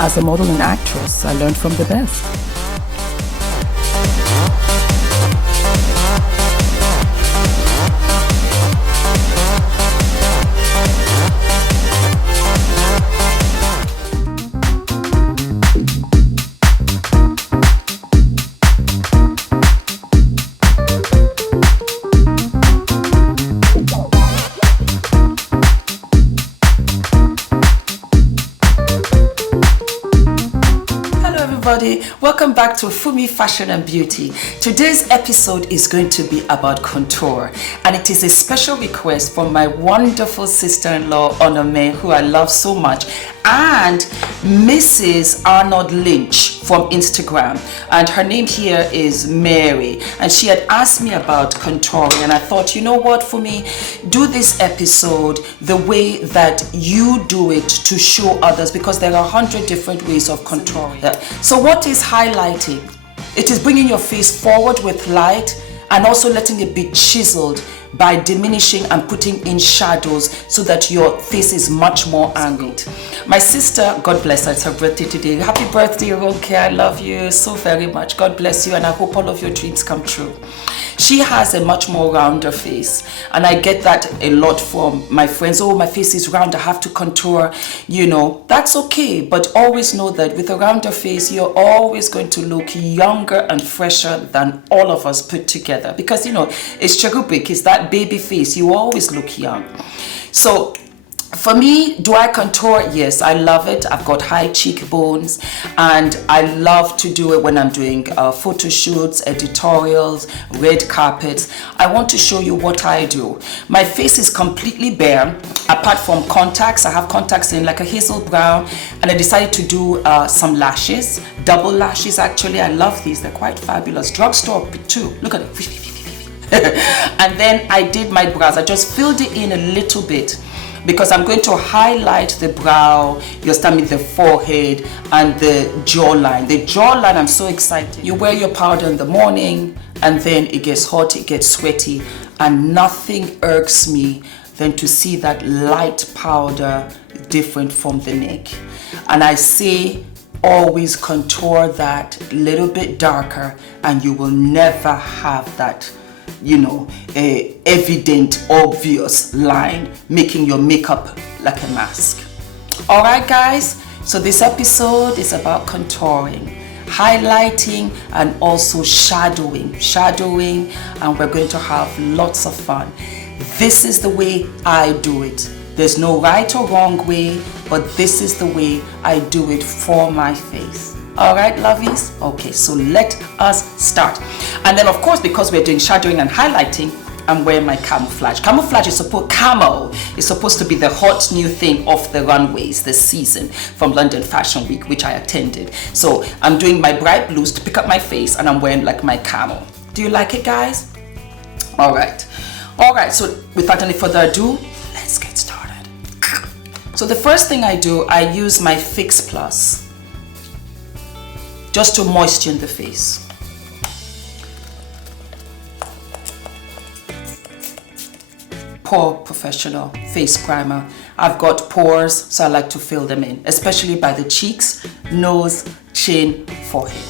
As a model and actress, I learned from the best. Welcome back to Fumi Fashion and Beauty. Today's episode is going to be about contour, and it is a special request from my wonderful sister-in-law Onome, who I love so much, and Mrs. Arnold Lynch from Instagram, and her name here is Mary, and she had asked me about contouring, and I thought, you know what, Fumi, do this episode the way that you do it to show others, because there are 100 different ways of contouring. So what is highlighting? It is bringing your face forward with light and also letting it be chiseled by diminishing and putting in shadows so that your face is much more angled. My sister, God bless her, it's her birthday today. Happy birthday, Ronke. I love you so very much. God bless you, and I hope all of your dreams come true. She has a much more rounder face, and I get that a lot from my friends. Oh, my face is round, I have to contour. You know, that's okay, but always know that with a rounder face, you're always going to look younger and fresher than all of us put together, because you know, it's cherubic, it's that baby face, you always look young. So for me, do I contour? Yes, I love it. I've got high cheekbones, and I love to do it when I'm doing photo shoots, editorials, red carpets. I want to show you what I do. My face is completely bare, apart from contacts. I have contacts in like a hazel brown, and I decided to do some lashes, double lashes actually. I love these, they're quite fabulous. Drugstore too, look at it. And then I did my brows. I just filled it in a little bit, because I'm going to highlight the brow, your stomach, the forehead, and the jawline. The jawline, I'm so excited. You wear your powder in the morning, and then it gets hot, it gets sweaty, and nothing irks me than to see that light powder different from the neck. And I say, always contour that a little bit darker, and you will never have that, you know, a evident, obvious line making your makeup like a mask. All right, guys, so this episode is about contouring, highlighting, and also shadowing, and we're going to have lots of fun. This is the way I do it. There's no right or wrong way, but this is the way I do it for my face. All right, lovies? Okay, so let us start. And then, of course, because we're doing shadowing and highlighting, I'm wearing my camouflage. Camouflage is supposed to be the hot new thing off the runways this season from London Fashion Week, which I attended. So I'm doing my bright blues to pick up my face, and I'm wearing like my camo. Do you like it, guys? All right. So without any further ado, let's get started. So the first thing I do, I use my Fix Plus, just to moisten the face. Pore Professional Face Primer. I've got pores, so I like to fill them in, especially by the cheeks, nose, chin, forehead.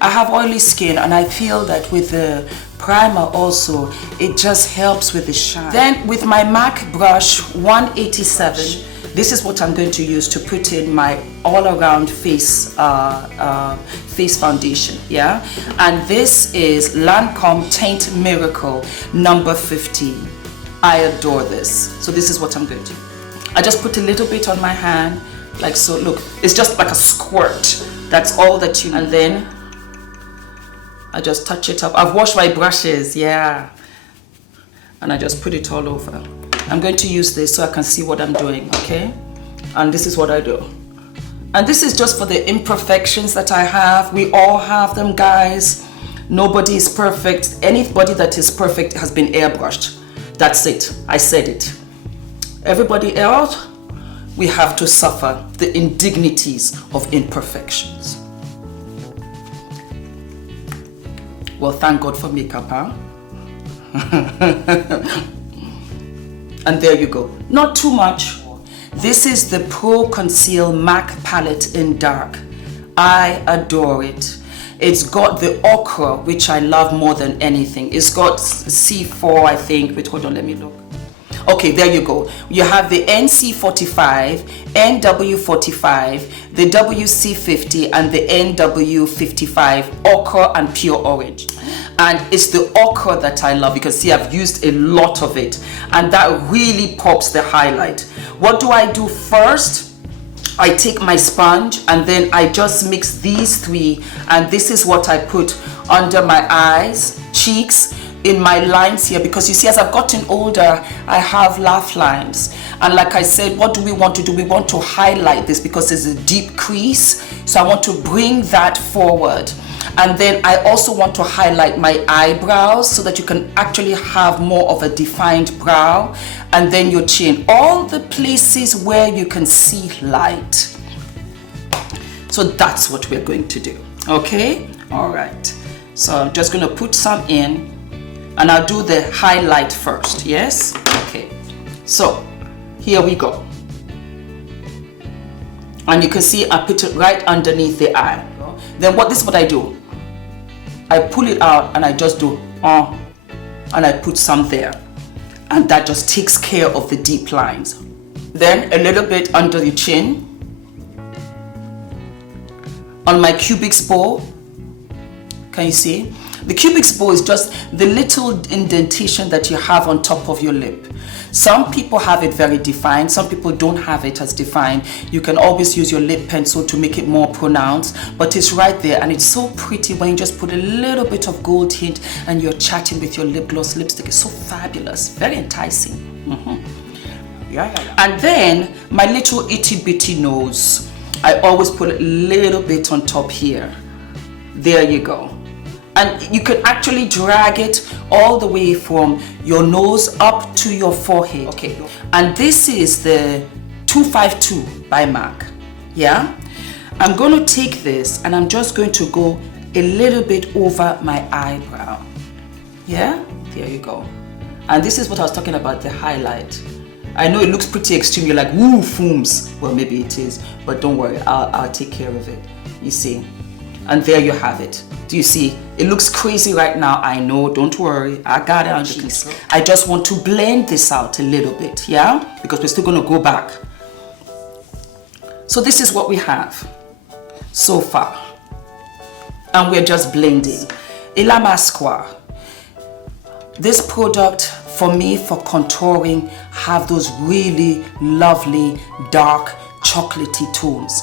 I have oily skin, and I feel that with the primer also, it just helps with the shine. Then with my MAC brush 187, this is what I'm going to use to put in my all-around face face foundation, yeah? And this is Lancome Teint Miracle number 15. I adore this. So this is what I'm going to do. I just put a little bit on my hand, like so. Look, it's just like a squirt. That's all that you need. And then I just touch it up. I've washed my brushes, yeah. And I just put it all over. I'm going to use this so I can see what I'm doing, okay? And this is what I do. And this is just for the imperfections that I have. We all have them, guys. Nobody is perfect. Anybody that is perfect has been airbrushed. That's it. I said it. Everybody else, we have to suffer the indignities of imperfections. Well, thank God for makeup, huh? And there you go. Not too much. This is the Pro Conceal MAC palette in dark. I adore it. It's got the ochre, which I love more than anything. It's got C4, I think. Wait, hold on, let me look. Okay, there you go. You have the NC45, NW45, the WC50, and the NW55, ochre and pure orange. And it's the ochre that I love. You can see I've used a lot of it, and that really pops the highlight. What do I do first? I take my sponge and then I just mix these three, and this is what I put under my eyes, cheeks, in my lines here, because you see, as I've gotten older, I have laugh lines, and like I said, what do we want to do? We want to highlight this because there's a deep crease, so I want to bring that forward. And then I also want to highlight my eyebrows so that you can actually have more of a defined brow, and then your chin, all the places where you can see light. So that's what we're going to do. Okay, all right, so I'm just going to put some in, and I'll do the highlight first. Yes, okay, so here we go. And you can see I put it right underneath the eye. Then this is what I do. I pull it out and I just do and I put some there, and that just takes care of the deep lines. Then a little bit under the chin, on my cubic's bow. Can you see? The cubic's bow is just the little indentation that you have on top of your lip. Some people have it very defined, some people don't have it as defined. You can always use your lip pencil to make it more pronounced, but it's right there, and it's so pretty when you just put a little bit of gold hint and you're chatting with your lip gloss lipstick. It's so fabulous, very enticing. Yeah. And then my little itty bitty nose, I always put a little bit on top here. There you go. And you can actually drag it all the way from your nose up to your forehead. Okay, and this is the 252 by MAC. Yeah, I'm going to take this and I'm just going to go a little bit over my eyebrow. Yeah, there you go. And this is what I was talking about, the highlight. I know it looks pretty extreme. You're like, woo, fooms. Well, maybe it is, but don't worry, I'll take care of it. You see, and there you have it. Do you see? It looks crazy right now. I know, don't worry. I got it on cheeks. I just want to blend this out a little bit, yeah? Because we're still going to go back. So this is what we have so far. And we're just blending. Ila Masqua. This product, for me, for contouring, have those really lovely, dark, chocolatey tones.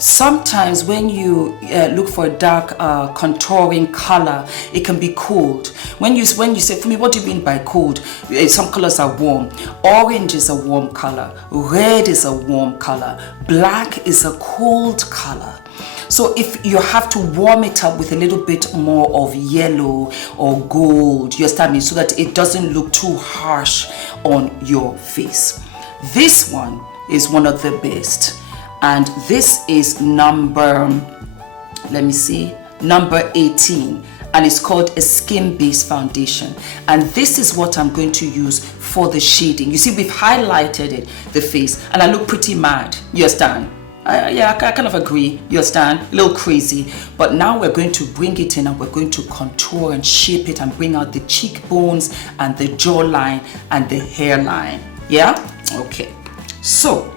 Sometimes when you look for a dark contouring color, it can be cold. When you say, Fumi, what do you mean by cold? Some colors are warm. Orange is a warm color. Red is a warm color. Black is a cold color. So if you have to warm it up with a little bit more of yellow or gold, you understand me, so that it doesn't look too harsh on your face. This one is one of the best. And this is number, let me see, number 18, and it's called a skin-based foundation. And this is what I'm going to use for the shading. You see, we've highlighted it, the face, and I look pretty mad. You understand? Yeah, I kind of agree. You understand? A little crazy. But now we're going to bring it in and we're going to contour and shape it and bring out the cheekbones and the jawline and the hairline. Yeah? Okay. So,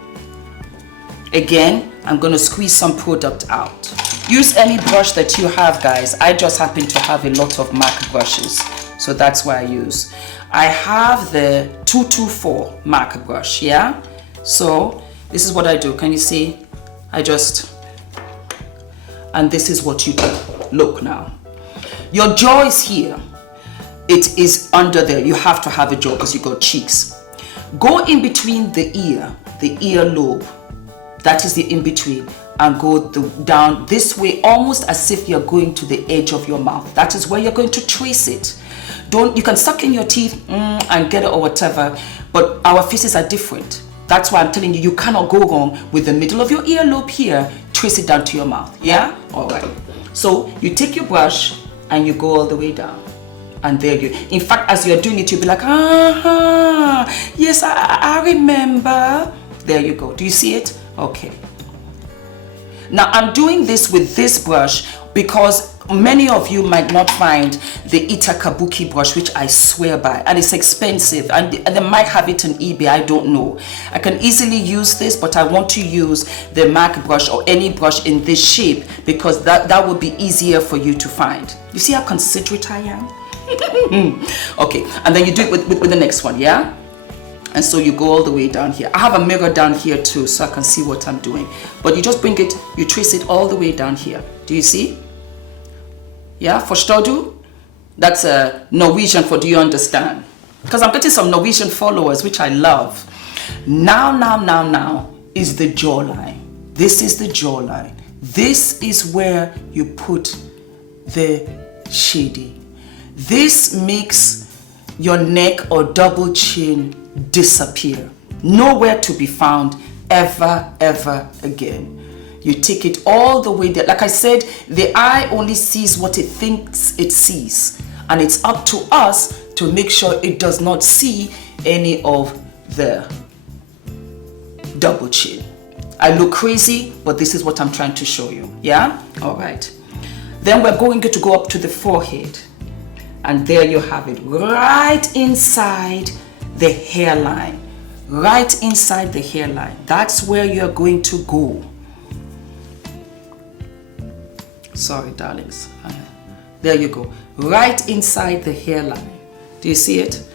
again, I'm going to squeeze some product out. Use any brush that you have, guys. I just happen to have a lot of MAC brushes, so that's why I use. I have the 224 MAC brush, yeah? So this is what I do. Can you see? And this is what you do. Look now. Your jaw is here. It is under there. You have to have a jaw because you got cheeks. Go in between the ear lobe. That is the in-between, and go down this way, almost as if you're going to the edge of your mouth. That is where you're going to trace it. You can suck in your teeth and get it or whatever, but our faces are different. That's why I'm telling you, you cannot go wrong with the middle of your earlobe here, trace it down to your mouth, yeah? All right. So you take your brush and you go all the way down. And there you, in fact, as you're doing it, you'll be like, yes, I remember. There you go. Do you see it? Okay. Now I'm doing this with this brush because many of you might not find the Ita Kabuki brush, which I swear by, and it's expensive, and they might have it on eBay, I don't know. I can easily use this, but I want to use the MAC brush or any brush in this shape because that would be easier for you to find. You see how considerate I am? Okay, and then you do it with the next one, yeah? And so you go all the way down here. I have a mirror down here too, so I can see what I'm doing. But you just bring it, you trace it all the way down here. Do you see? Yeah, forstår du? That's a Norwegian for do you understand? Because I'm getting some Norwegian followers, which I love. Now is the jawline. This is the jawline. This is where you put the shading. This makes your neck or double chin disappear. Nowhere to be found ever again. You take it all the way there. Like I said, the eye only sees what it thinks it sees. And it's up to us to make sure it does not see any of the double chin. I look crazy, but this is what I'm trying to show you. Yeah? All right. Then we're going to go up to the forehead. And there you have it, right inside the hairline. Right inside the hairline. That's where you're going to go. Sorry, darlings. There you go. Right inside the hairline. Do you see it?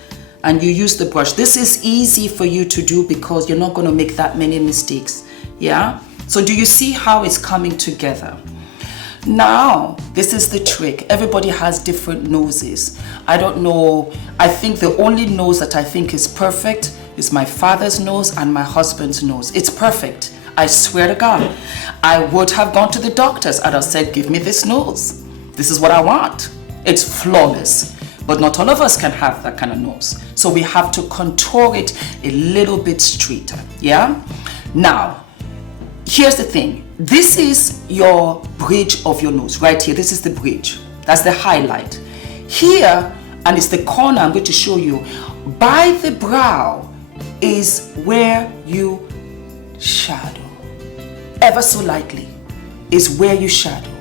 And you use the brush. This is easy for you to do because you're not going to make that many mistakes. Yeah? So do you see how it's coming together? Now, this is the trick. Everybody has different noses. I don't know. I think the only nose that I think is perfect is my father's nose and my husband's nose. It's perfect. I swear to God. I would have gone to the doctors and I said, give me this nose. This is what I want. It's flawless. But not all of us can have that kind of nose. So we have to contour it a little bit straighter. Yeah? Now, here's the thing. This is your bridge of your nose right here. This is the bridge. That's the highlight. Here, and it's the corner I'm going to show you, by the brow is where you shadow. Ever so lightly is where you shadow.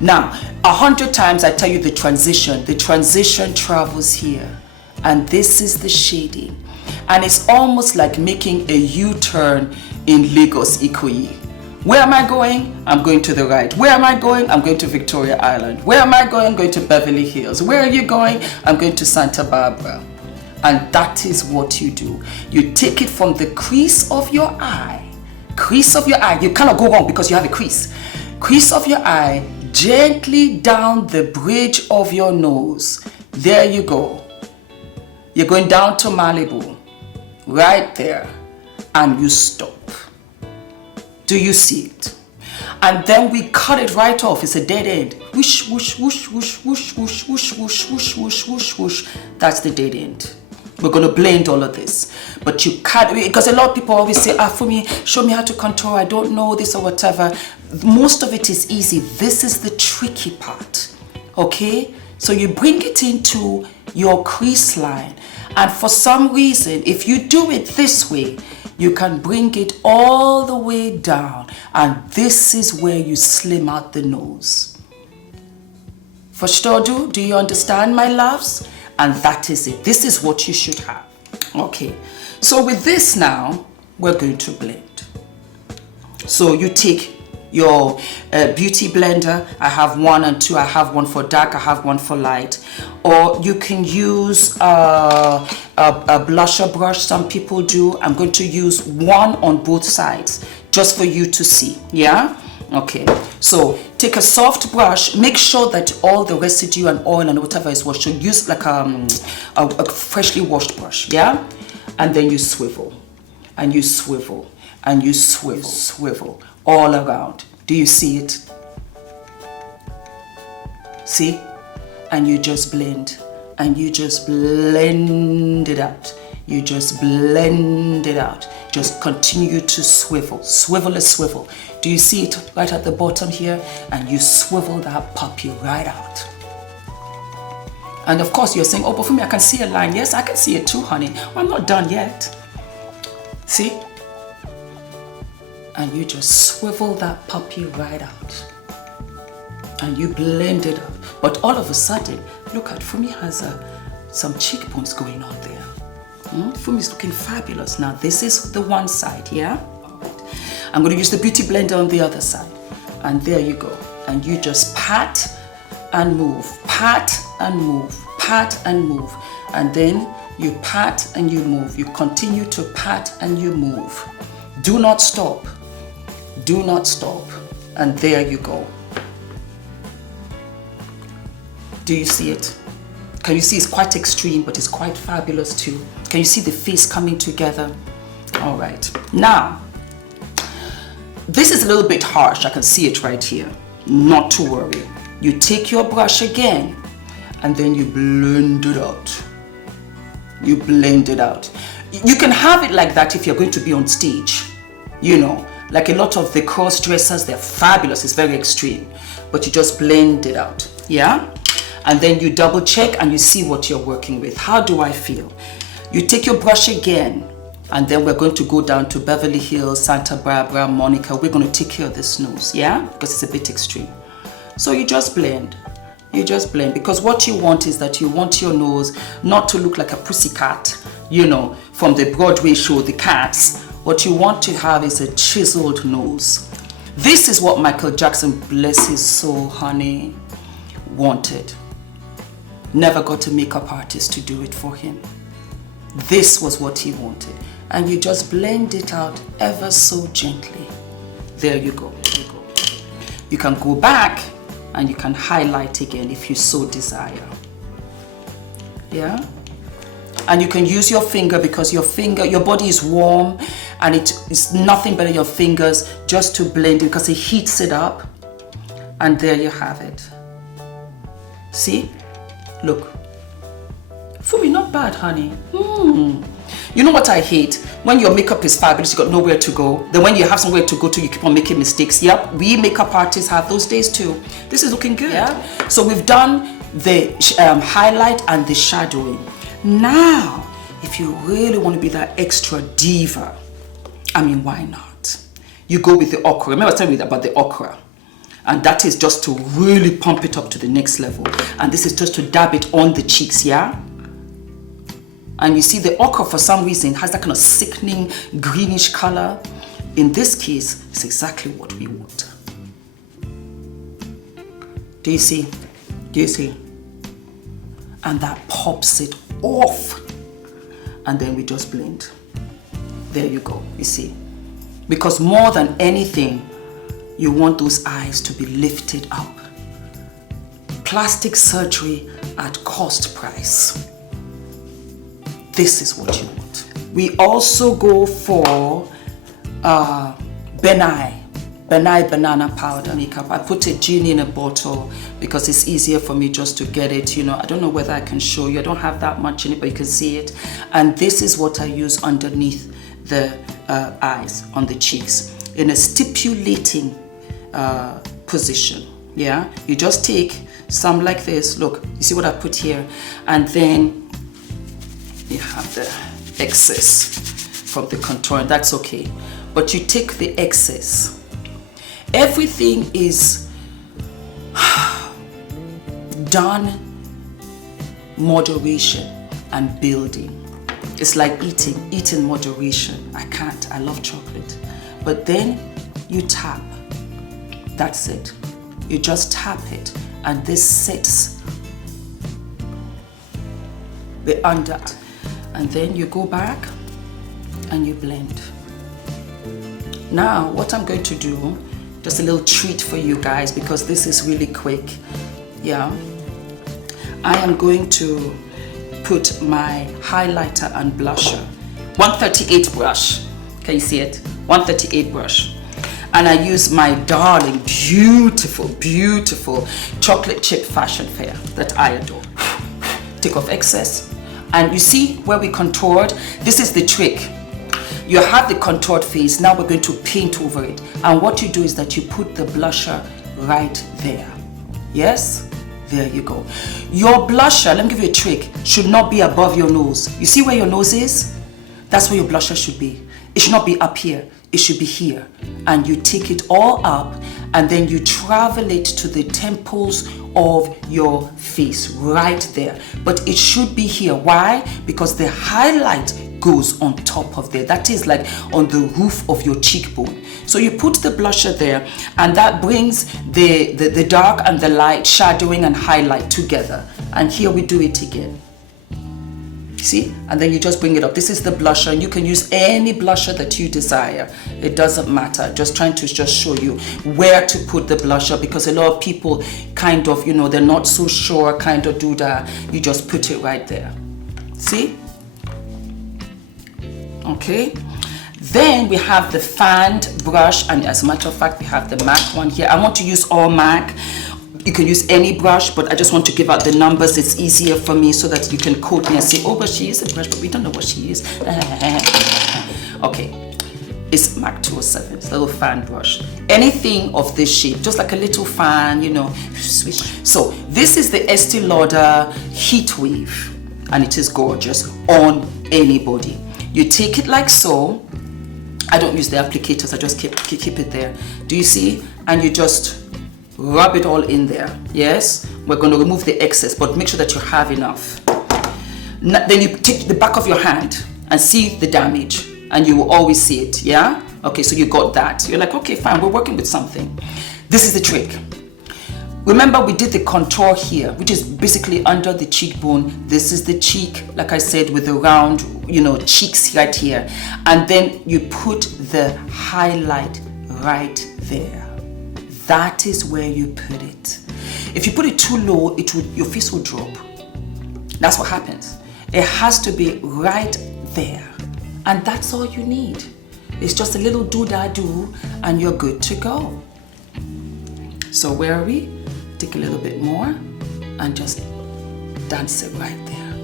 Now, 100 times I tell you the transition travels here. And this is the shading. And it's almost like making a U-turn in Lagos Ikoyi. Where am I going? I'm going to the right. Where am I going? I'm going to Victoria Island. Where am I going? I'm going to Beverly Hills. Where are you going? I'm going to Santa Barbara. And that is what you do. You take it from the crease of your eye. Crease of your eye. You cannot go wrong because you have a crease. Crease of your eye, gently down the bridge of your nose. There you go. You're going down to Malibu. Right there. And you stop. Do you see it? And then we cut it right off. It's a dead end. Whoosh, whoosh, whoosh, whoosh, whoosh, whoosh, whoosh, whoosh, whoosh, whoosh, whoosh, whoosh. That's the dead end. We're going to blend all of this. But you can't, because a lot of people always say, Fumi, show me how to contour. I don't know this or whatever. Most of it is easy. This is the tricky part. Okay? So you bring it into your crease line. And for some reason, if you do it this way, you can bring it all the way down. And this is where you slim out the nose. Förstår du? Do you understand, my loves? And that is it. This is what you should have. Okay. So with this now, we're going to blend. So you take your beauty blender. I have 1 and 2. I have one for dark. I have one for light. Or you can use a blusher brush. Some people do. I'm going to use one on both sides just for you to see. Yeah? Okay. So take a soft brush. Make sure that all the residue and oil and whatever is washed. So use like a freshly washed brush. Yeah? And then you swivel. And you swivel. And you swivel all around. Do you see it? See? And you just blend. And you just blend it out. You just blend it out. Just continue to swivel. Swivel is swivel. Do you see it right at the bottom here? And you swivel that puppy right out. And of course you're saying, oh, but Fumi, I can see a line. Yes, I can see it too, honey. Well, I'm not done yet. See? And you just swivel that puppy right out. And you blend it up. But all of a sudden, look at Fumi has some cheekbones going on there. Fumi's looking fabulous. Now this is the one side, yeah? All right. I'm going to use the beauty blender on the other side. And there you go. And you just pat and move, pat and move, pat and move. And then you pat and you move. You continue to pat and you move. Do not stop. Do not stop. And there you go. Do you see it? Can you see it's quite extreme, but it's quite fabulous too? Can you see the face coming together? All right. Now, this is a little bit harsh. I can see it right here. Not to worry. You take your brush again, and then you blend it out. You blend it out. You can have it like that if you're going to be on stage. You know, like a lot of the cross dressers, they're fabulous. It's very extreme. But you just blend it out. Yeah? And then you double check and you see what you're working with. How do I feel? You take your brush again, and then we're going to go down to Beverly Hills, Santa Barbara, Monica. We're going to take care of this nose, yeah? Because it's a bit extreme. So you just blend. You just blend. Because what you want is that you want your nose not to look like a pussycat, you know, from the Broadway show, The Cats. What you want to have is a chiseled nose. This is what Michael Jackson, bless his soul, honey, wanted. Never got a makeup artist to do it for him. This was what he wanted. And you just blend it out ever so gently. There you go. There you go. You can go back and you can highlight again if you so desire. Yeah? And you can use your finger because your body is warm, and it is nothing but your fingers just to blend it because it heats it up. And there you have it. See? Look. Fumi, not bad, honey. You know what I hate? When your makeup is fabulous, you got nowhere to go. Then when you have somewhere to go to, you keep on making mistakes. Yep, we makeup artists have those days too. This is looking good. Yeah. So we've done the highlight and the shadowing. Now, if you really want to be that extra diva, I mean, why not? You go with the ochre. Remember I was telling you about the ochre. And that is just to really pump it up to the next level. And this is just to dab it on the cheeks, yeah? And you see the ochre, for some reason, has that kind of sickening greenish color. In this case, it's exactly what we want. Do you see? Do you see? And that pops it off. And then we just blend. There you go, you see? Because more than anything, you want those eyes to be lifted up. Plastic surgery at cost price. This is what you want. We also go for Benai banana powder makeup. I put a genie in a bottle because it's easier for me just to get it. You know, I don't know whether I can show you. I don't have that much in it, but you can see it. And this is what I use underneath the eyes, on the cheeks, in a stipulating position. Yeah, you just take some like this. Look, you see what I put here, and then you have the excess from the contour, and that's okay. But you take the excess. Everything is done moderation and building. It's like eating moderation. I can't. I love chocolate. But then you tap. That's it. You just tap it, and this sets the under. And then you go back and you blend. Now, what I'm going to do, just a little treat for you guys because this is really quick. Yeah. I am going to put my highlighter and blusher. 138 brush. Can you see it? 138 brush. And I use my darling, beautiful, beautiful chocolate chip fashion fair that I adore. Take off excess. And you see where we contoured? This is the trick. You have the contoured face. Now we're going to paint over it. And what you do is that you put the blusher right there. Yes? There you go. Your blusher, let me give you a trick, should not be above your nose. You see where your nose is? That's where your blusher should be. It should not be up here. It should be here. And you take it all up and then you travel it to the temples of your face, right there. But it should be here. Why? Because the highlight goes on top of there. That is like on the roof of your cheekbone. So you put the blusher there and that brings the dark and the light, shadowing and highlight together. And here we do it again. See? And then you just bring it up. This is the blusher, and you can use any blusher that you desire. It doesn't matter. Just trying to just show you where to put the blusher, because a lot of people kind of, you know, they're not so sure, kind of do that. You just put it right there. See? Okay. Then we have the fanned brush, and as a matter of fact, we have the MAC one here. I want to use all MAC. You can use any brush, but I just want to give out the numbers. It's easier for me so that you can quote me and say, oh, but she used a brush, but we don't know what she used. Okay, it's MAC 207, it's a little fan brush. Anything of this shape, just like a little fan, you know, swish. So this is the Estee Lauder Heatwave, and it is gorgeous on anybody. You take it like so. I don't use the applicators, I just keep it there. Do you see? And you just rub it all in there. Yes, we're going to remove the excess, but make sure that you have enough. Then you take the back of your hand and see the damage, and you will always see it. Yeah, okay, so you got that. You're like, okay, fine, we're working with something. This is the trick. Remember, we did the contour here, which is basically under the cheekbone. This is the cheek, like I said, with the round, you know, cheeks right here, and then you put the highlight right there. That is where you put it. If you put it too low, your face will drop. That's what happens. It has to be right there. And that's all you need. It's just a little do-da-do and you're good to go. So where are we? Take a little bit more and just dance it right there.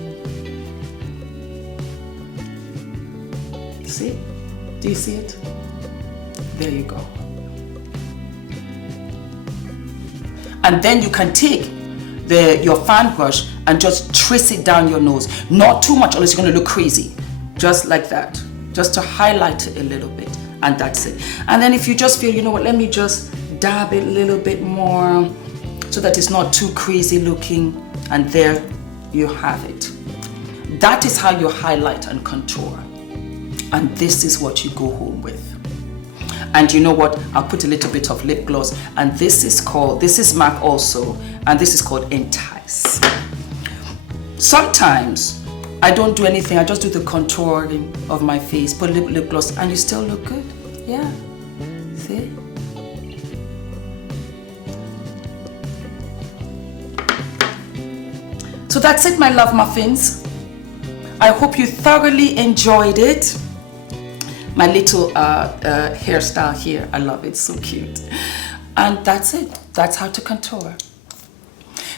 See? Do you see it? There you go. And then you can take your fan brush and just trace it down your nose. Not too much, unless you're going to look crazy. Just like that. Just to highlight it a little bit. And that's it. And then if you just feel, you know what, let me just dab it a little bit more so that it's not too crazy looking. And there you have it. That is how you highlight and contour. And this is what you go home with. And you know what? I'll put a little bit of lip gloss. And this is MAC also. And this is called Entice. Sometimes I don't do anything. I just do the contouring of my face. Put lip gloss and you still look good. Yeah. See? So that's it, my love muffins. I hope you thoroughly enjoyed it. My little hairstyle here, I love it, so cute. And that's it. That's how to contour.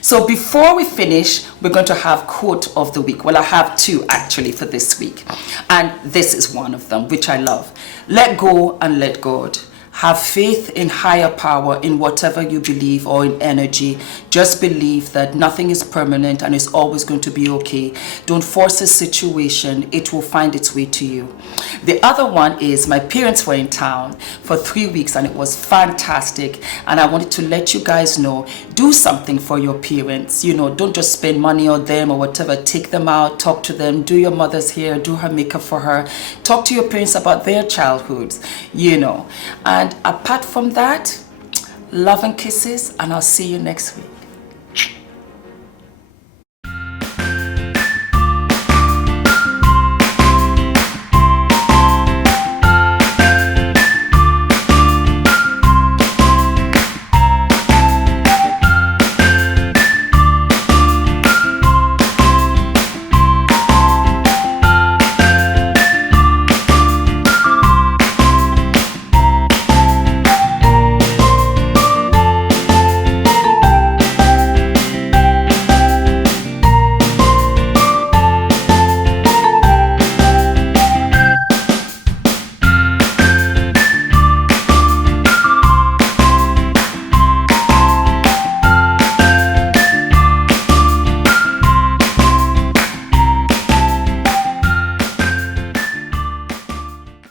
So before we finish, we're going to have quote of the week. Well, I have two actually for this week. And this is one of them, which I love. Let go and let God. Have faith in higher power, in whatever you believe, or in energy. Just believe that nothing is permanent and it's always going to be okay. Don't force a situation. It will find its way to you. The other one is my parents were in town for 3 weeks and it was fantastic. And I wanted to let you guys know, do something for your parents. You know, don't just spend money on them or whatever. Take them out, talk to them, do your mother's hair, do her makeup for her. Talk to your parents about their childhoods, you know. And apart from that, love and kisses, and I'll see you next week.